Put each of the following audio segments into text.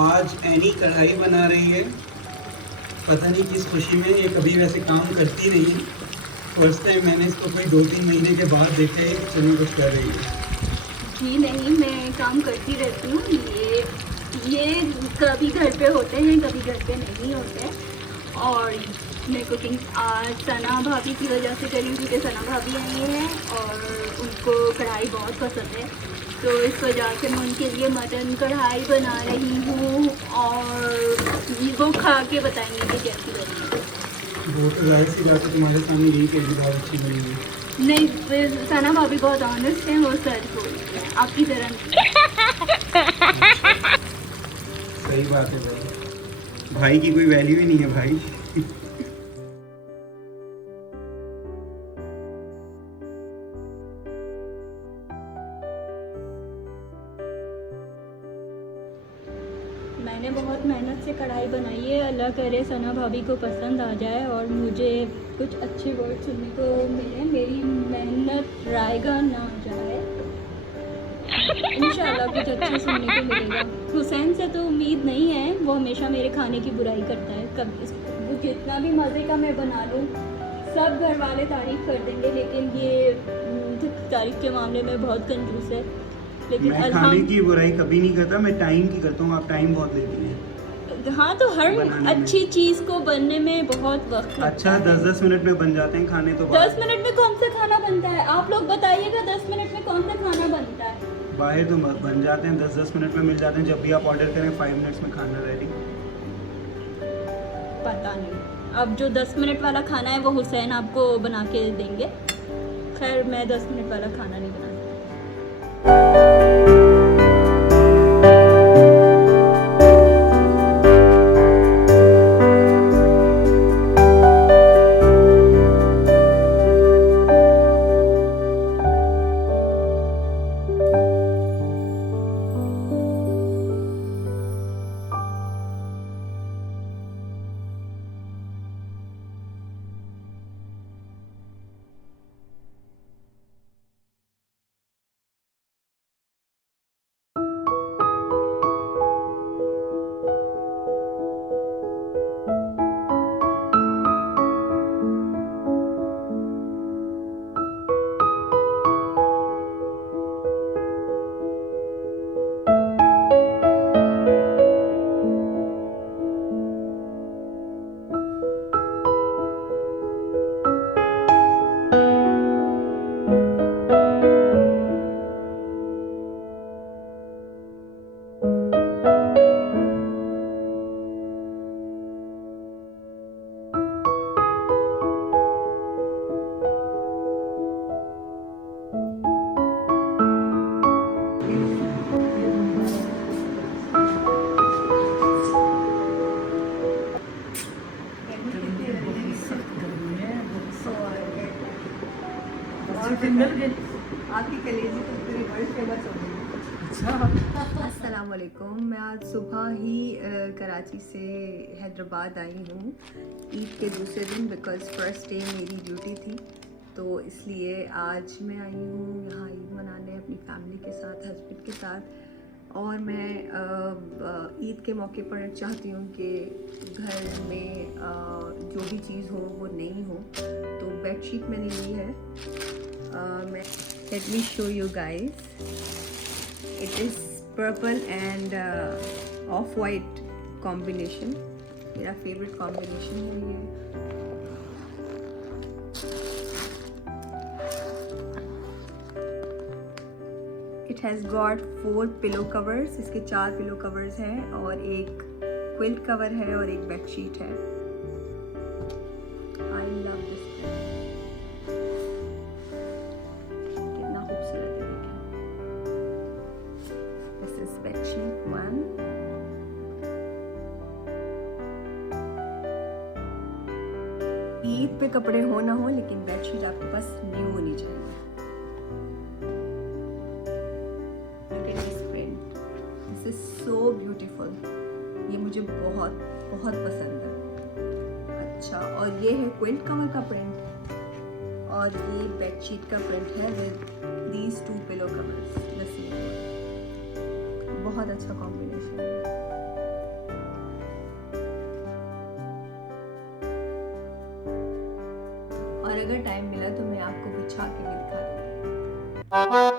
आज एनी कढ़ाई बना रही है, पता नहीं किस खुशी में। ये कभी वैसे काम करती नहीं है, फर्स्ट टाइम मैंने इसको कोई 2-3 महीने के बाद देखा है किचन में कुछ कर रही है। जी नहीं, मैं काम करती रहती हूँ। ये कभी घर पे होते हैं, कभी घर पे नहीं होते। और मैं कुकिंग आज सना भाभी की वजह से करी, क्योंकि सना भाभी आई हैं और उनको कढ़ाई बहुत पसंद है, तो इस वजह से मैं उनके लिए मटन कढ़ाई बना रही हूँ और वो खा के बताएंगे कि कैसी बनी है। वो तो जाहिर सी बात है, तुम्हारे सामने यही कही बहुत अच्छी बनी है। नहीं, फिर सना भाभी बहुत ऑनेस्ट हैं, वो सच बोलती हैं, आपकी तरह नहीं। सही बात है भाई, भाई की कोई वैल्यू ही नहीं है भाई। मैंने बहुत मेहनत से कढ़ाई बनाई है, अल्लाह करे सना भाभी को पसंद आ जाए और मुझे कुछ अच्छे वर्ड सुनने को मिले, मेरी मेहनत रायगा ना जाए। इंशाल्लाह कुछ अच्छा सुनने को मिलेगा। हुसैन से तो उम्मीद नहीं है, वो हमेशा मेरे खाने की बुराई करता है। कभी वो जितना भी मज़े का मैं बना लूँ, सब घर वाले तारीफ़ कर देंगे, लेकिन ये तारीफ़ के मामले में बहुत कंजूस है। लेकिन मैं खाने की बुराई कभी नहीं करता, मैं टाइम की करता हूँ। आप टाइम बहुत लेती हैं। हाँ, तो हर अच्छी चीज़ को बनने में बहुत वक्त लगता अच्छा, है। 10-10 मिनट में बन जाते हैं खाने तो 10 मिनट में कौन सा खाना बनता है? आप लोग बताइएगा, 10 मिनट में कौन सा खाना बनता है? बाहर तो बन जाते हैं, 10-10 मिनट में मिल जाते हैं। जब भी आप ऑर्डर करें 5 मिनट्स में खाना रेडी। पता नहीं, अब जो 10 मिनट वाला खाना है वो हुसैन आपको बना के देंगे। खैर, मैं 10 मिनट वाला खाना नहीं बना सकती। आपकी कलेजी तो पूरी वर्ल्ड फेमस हो गई। अस्सलाम वालेकुम। मैं आज सुबह ही कराची से हैदराबाद आई हूँ ईद के दूसरे दिन, बिकॉज़ फर्स्ट डे मेरी ड्यूटी थी, तो इसलिए आज मैं आई हूँ यहाँ ईद मनाने अपनी फैमिली के साथ, हस्बैंड के साथ। और मैं ईद के मौके पर चाहती हूँ कि घर में जो भी चीज़ हो वो नई हो, तो बेडशीट मैंने ली है। मैं let me show you guys. It is purple and off-white combination. मेरा favorite combination है ये। It has got 4 pillow covers. इसके 4 pillow covers हैं और एक quilt cover है और एक bed sheet है। I love this. कितना खूबसूरत है, देखिए। This is bed sheet 1. Eid पे कपड़े हो ना हो, लेकिन बेड शीट आपके पास न्यू होनी चाहिए। सो ब्यूटीफुल, ये मुझे बहुत बहुत पसंद है। अच्छा, और ये है क्विल्ट कवर का प्रिंट और ये बेडशीट का प्रिंट है विद दीज 2 पिलो कवर्स। बहुत अच्छा कॉम्बिनेशन है। और अगर टाइम मिला तो मैं आपको बिछा के भी दिखा दूँगी।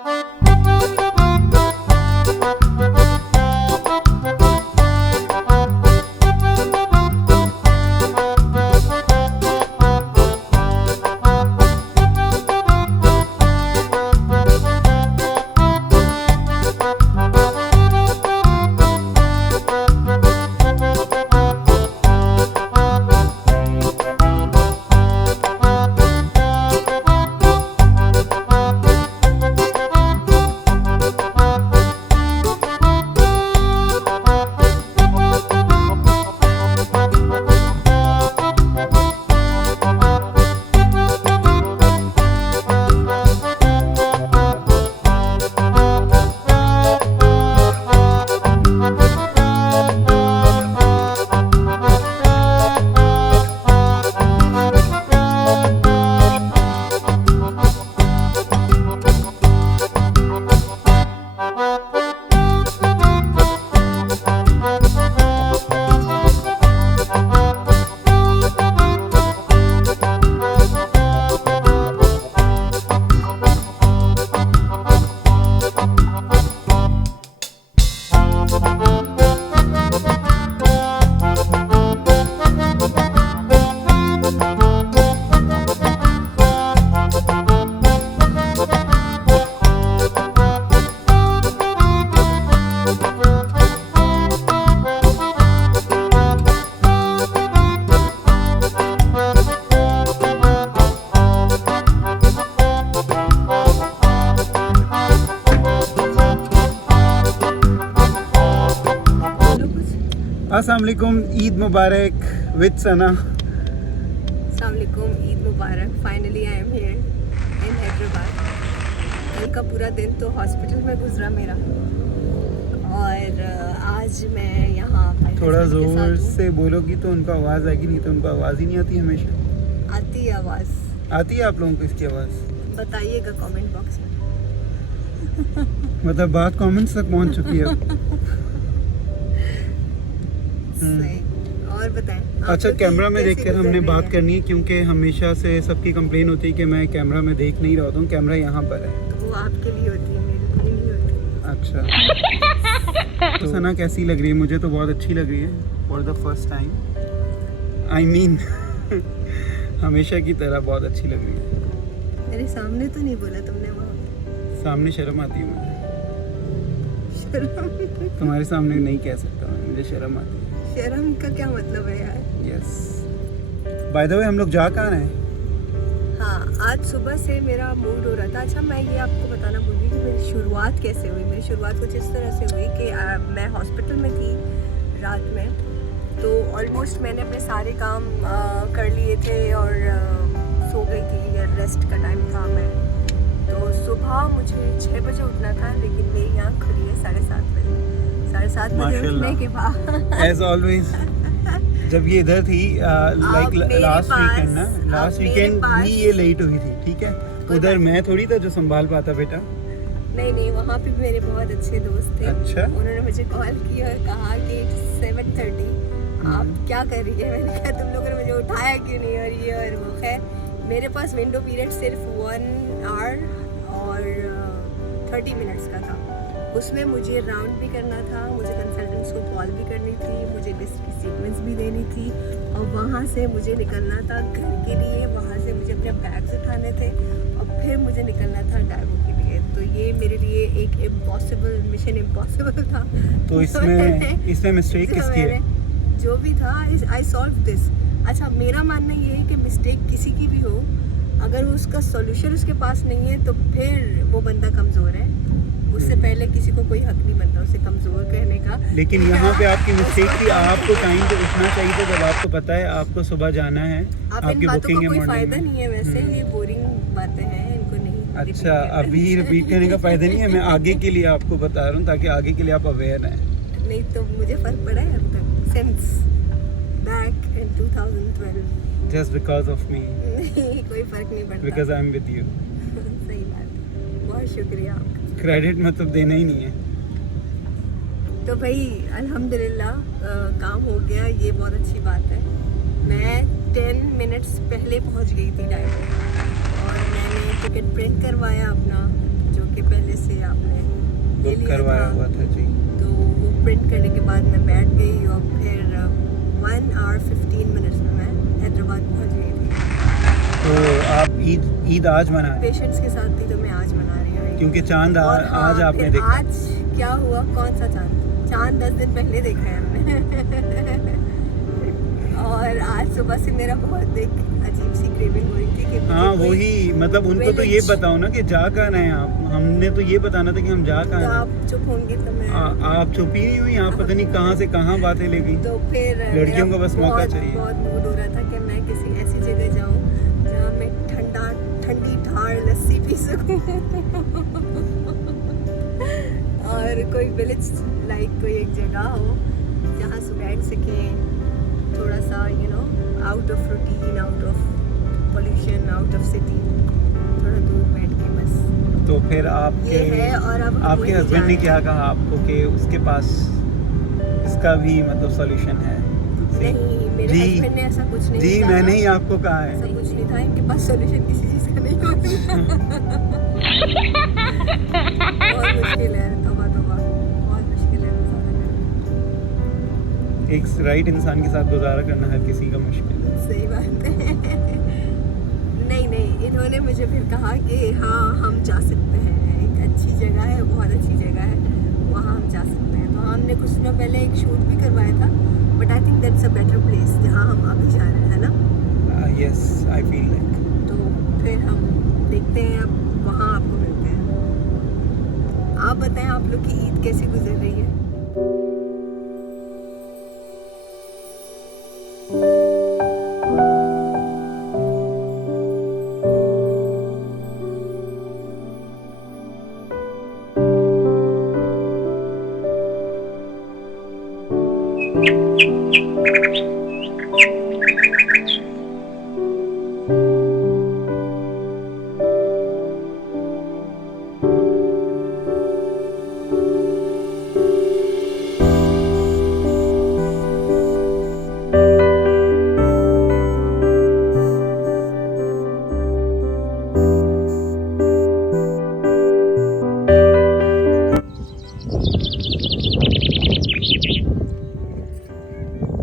अस्सलाम वालेकुम, ईद मुबारक विद सना। अस्सलाम वालेकुम, ईद मुबारक। Finally I am here in Hyderabad. कल का पूरा दिन तो हॉस्पिटल में गुजरा मेरा, और आज मैं यहाँ अपने थोड़ा husband के ज़ोर साथ हूँ। से बोलोगी तो उनको आवाज़ आएगी, नहीं तो उनको आवाज़ ही नहीं आती। हमेशा आती है आवाज़, आती है आप लोगों को इसकी आवाज़? बताइएगा कमेंट बॉक्स में। मतलब बात कमेंट्स तक पहुंच चुकी है अब। सही। और बताएं, आप अच्छा, लोग की कैमरा में कैसी देखकर गुजर हमने रही बात है? करनी है, क्योंकि हमेशा से सबकी कंप्लेन होती है कि मैं कैमरा में देख नहीं रहा होता हूँ, कैमरा यहाँ पर है। तो वो आपके लिए होती है, मेरे लिए नहीं होती। अच्छा तो सना कैसी लग रही है? मुझे तो बहुत अच्छी लग रही है for the first time. I mean हमेशा की तरह बहुत अच्छी लग रही है। मेरे सामने तो नहीं बोला तुमने वहाँ? सामने शर्म आती है मुझे, शर्म? तुम्हारे सामने नहीं कह सकता मैं, मुझे शर्म आती है। शर्म का क्या मतलब है यार? यस। बाय द वे हम लोग जा कहाँ रहे हैं? हाँ, आज सुबह से मेरा मूड हो रहा था। अच्छा, मैं ये आपको बताना भूल गई कि मेरी शुरुआत कैसे हुई। मेरी शुरुआत कुछ इस तरह से हुई कि मैं हॉस्पिटल में थी रात में, तो ऑलमोस्ट मैंने अपने सारे काम कर लिए थे और सो गई थी, या रेस्ट का टाइम था। मैं तो सुबह मुझे 6 बजे उठना था, लेकिन मेरी आँख खुली है 7:30 बजे। 7:30 बजे उठने के बाद एज ऑलवेज जब ये इधर थी लाइक लास्ट वीकेंड ना, लास्ट वीकेंड ही ये लेट हुई थी, ठीक है। उधर मैं थोड़ी था जो संभाल पाता बेटा। नहीं, वहाँ पे भी मेरे बहुत अच्छे दोस्त थे। अच्छा। उन्होंने मुझे कॉल किया और कहा कि 7:30 आप क्या कर रही है? मैंने कहा तुम लोगों ने मुझे उठाया क्यों नहीं, और ये और वो। खैर, मेरे पास विंडो पीरियड सिर्फ 1 आवर और 30 मिनट्स का था। उसमें मुझे राउंड भी करना था, मुझे कंसल्टेंट्स को कॉल भी करनी थी, मुझे लिस्ट की सीक्वेंस भी देनी थी, और वहाँ से मुझे निकलना था घर के लिए। वहाँ से मुझे अपने बैग्स उठाने थे, और फिर मुझे निकलना था डायबो के लिए। तो ये मेरे लिए एक इम्पॉसिबल मिशन, इम्पॉसिबल था। तो इसमें मिस्टेक किसकी है? जो भी था, आई सॉल्व दिस। अच्छा, मेरा मानना ये है कि मिस्टेक किसी की भी हो, अगर उसका सॉल्यूशन उसके पास नहीं है तो फिर वो बंदा कमज़ोर है। उससे पहले किसी को कोई हक नहीं बनता उसे कमज़ोर कहने का। लेकिन यहाँ पे आपकी मिस्टेक थी, आपको टाइम पे उठना चाहिए था, जब आपको पता है आपको सुबह जाना है। अब आपकी इन बातों बुकिंग का है कोई मॉर्निंग फ़ायदा में। नहीं है वैसे, ये बोरिंग बातें हैं, इनको नहीं अच्छा, repeat करना। अभी रिपीट करने का फायदा नहीं है, मैं आगे के लिए आपको बता रहा हूँ ताकि आगे के लिए आप अवेयर हैं। नहीं तो मुझे फ़र्क पड़ा है अब तक, since back in 2012। Just because of me, नहीं, कोई फ़र्क नहीं पड़ता। Because I am with you. सही बात है, बहुत शुक्रिया आपका। क्रेडिट मतलब देना ही नहीं है। तो भाई अल्हम्दुलिल्लाह काम हो गया, ये बहुत अच्छी बात है। मैं 10 मिनट्स पहले पहुंच गई थी डायबो। करवाया अपना, जो कि पहले से आपने ले बुक लिया करवाया हुआ था जी। तो वो प्रिंट करने के बाद मैं बैठ गई और फिर 1 hour 15 minutes में मैं हैदराबाद पहुंच गई थी। तो आप ईद आज मना रहे हैं? पेशेंट्स के साथ थी तो मैं आज मना रही हूँ क्योंकि चांद और आज आपने फिर देखा। आज क्या हुआ, कौन सा चांद? चांद 10 दिन पहले देखा है हमने। और आज सुबह से मेरा बहुत एक अजीब सी क्रेविंग हो रही थी कि मुझे हाँ कोई वही, मतलब उनको तो ये village- बताओ ना कि जा कहाँ रहे हैं आप। हमने तो ये बताना था कि हम जा कहाँ तो रहे हैं। आप चुप होंगे तो मैं आप चुप ही नहीं हुई, आप पता नहीं कहाँ से कहाँ बातें ले गई। तो फिर लड़कियों मेरा को बस मौका चाहिए। बहुत मूड हो रहा था कि मैं किसी ऐसी जगह जाऊं जहां मैं ठंडी ठाड़ लस्सी पी सकूं। और कोई विलेज लाइक कोई एक जगह हो जहां से बैठ सके, थोड़ा सा out of routine, out of pollution, out of city, थोड़ा दूर बैठ के बस। तो फिर आपके ये है। और अब हम आपके वहीं हस्बैंड ने जा क्या कहा आपको कि उसके पास इसका भी मतलब सॉल्यूशन है? नहीं, मेरे जी हस्बैंड ने ऐसा कुछ नहीं जी कहा। मैंने ही आपको कहा है। ऐसा कुछ नहीं था, इनके पास सॉल्यूशन किसी चीज का नहीं होता। बहुत मुश्किल है, तौबा तौबा, बहुत मुश्किल है गुजारा करना। एक राइट इंसान के साथ गुजारा करना हर किसी का मुश्किल है। सही बात है। नहीं, इन्होंने मुझे फिर कहा कि हाँ हम जा सकते हैं, एक अच्छी जगह है, बहुत अच्छी जगह है, वहाँ हम जा सकते हैं। तो हमने कुछ दिनों पहले एक शूट भी करवाया था, but I think that's a better place जहाँ हम अभी जा रहे हैं, है ना? Yes I feel like. तो फिर हम देखते हैं, अब वहाँ आपको मिलते हैं। आप बताएं आप लोग की ईद कैसे गुजर रही है?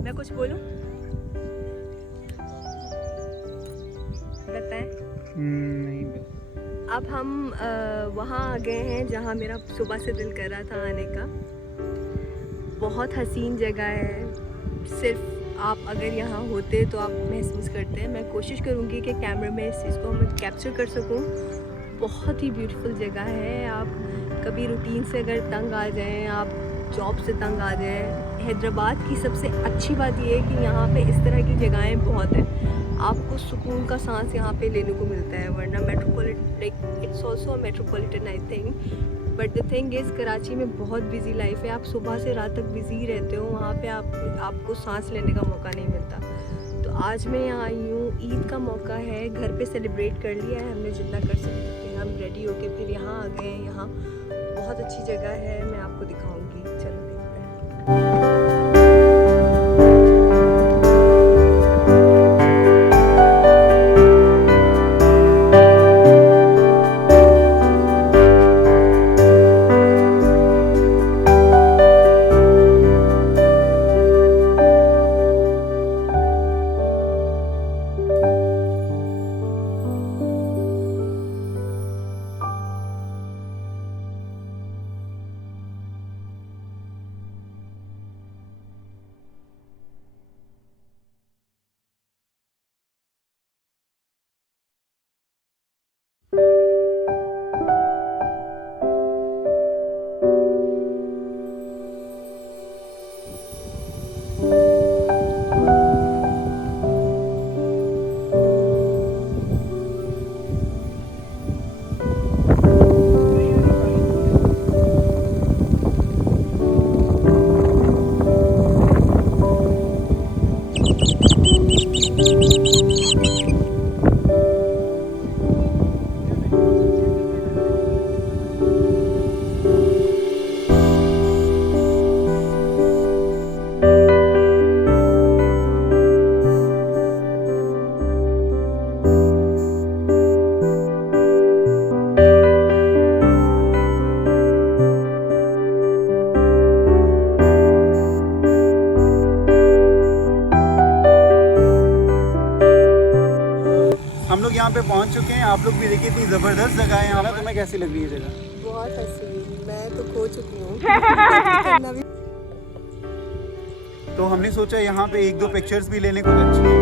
मैं कुछ बोलूं? बताएं। नहीं अब हम वहाँ आ गए हैं जहाँ मेरा सुबह से दिल कर रहा था आने का। बहुत हसीन जगह है, सिर्फ आप अगर यहाँ होते तो आप महसूस करते हैं। मैं कोशिश करूँगी कि कैमरे में इस चीज़ को मैं कैप्चर कर सकूँ। बहुत ही ब्यूटीफुल जगह है। आप कभी रूटीन से अगर तंग आ जाएं, आप जॉब से तंग आ जाएं, हैदराबाद की सबसे अच्छी बात यह है कि यहाँ पे इस तरह की जगहें बहुत हैं। आपको सुकून का सांस यहाँ पे लेने को मिलता है, वरना metropolitan like it's also metropolitan I think, but the thing is Karachi में बहुत बिजी लाइफ है। आप सुबह से रात तक बिजी रहते हो, वहाँ पे आपको सांस लेने का मौका नहीं मिलता। तो आज मैं यहाँ आई हूँ, ईद का मौका है, घर पे सेलिब्रेट कर लिया है हमने जितना कर सकते थे। हम रेडी होके फिर यहाँ आ गए हैं। यहाँ बहुत अच्छी जगह है, मैं आपको दिखाऊंगी, चलो देखते हैं। आप लोग भी देखिए, इतनी ज़बरदस्त जगह है यहाँ। तुम्हें कैसी लग रही है जगह? बहुत हंसी, मैं तो खो चुकी हूँ। तो हमने सोचा यहाँ पे एक दो पिक्चर्स भी लेने, कुछ अच्छी है।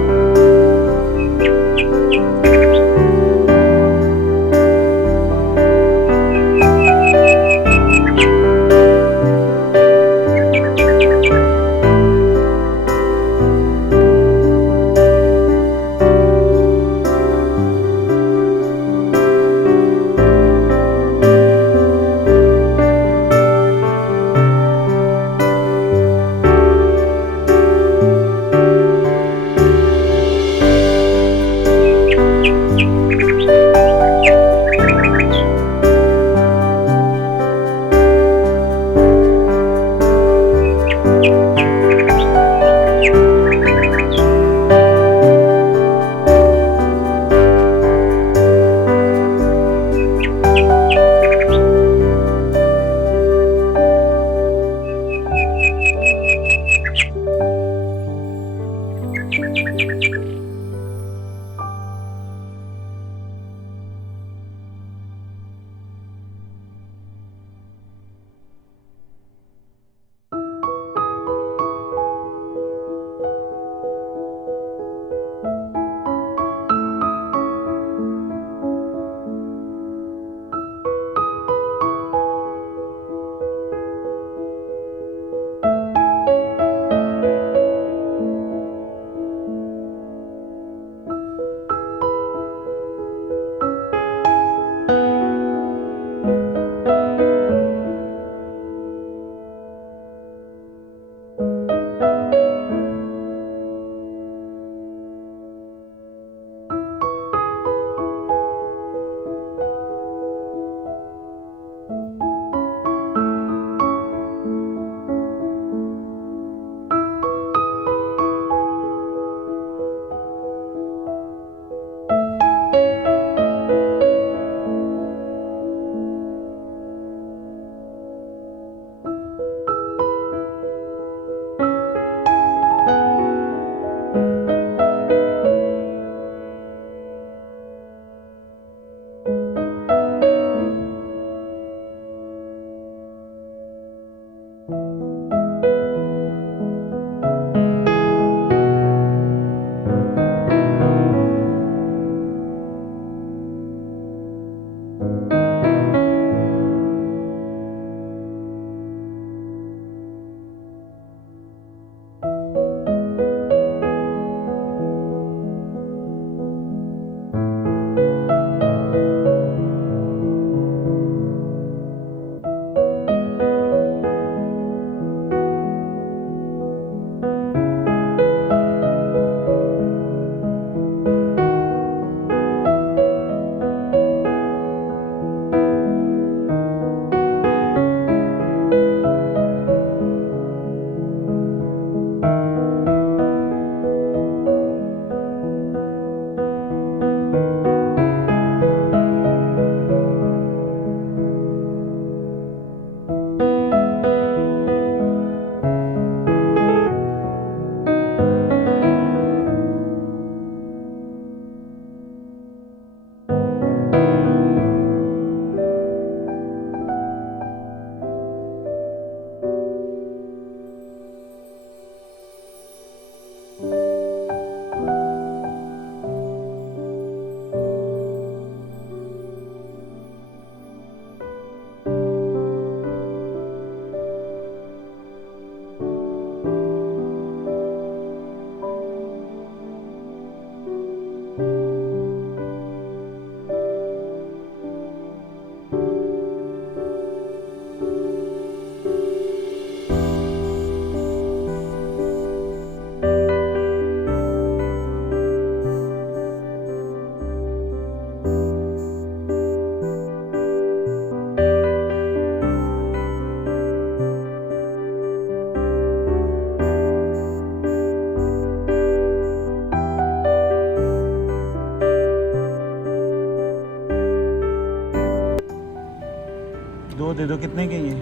दो दे दो। कितने के ये?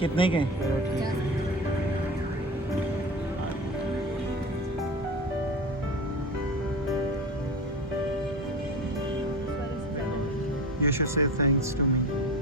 कितने के? should say thanks to me.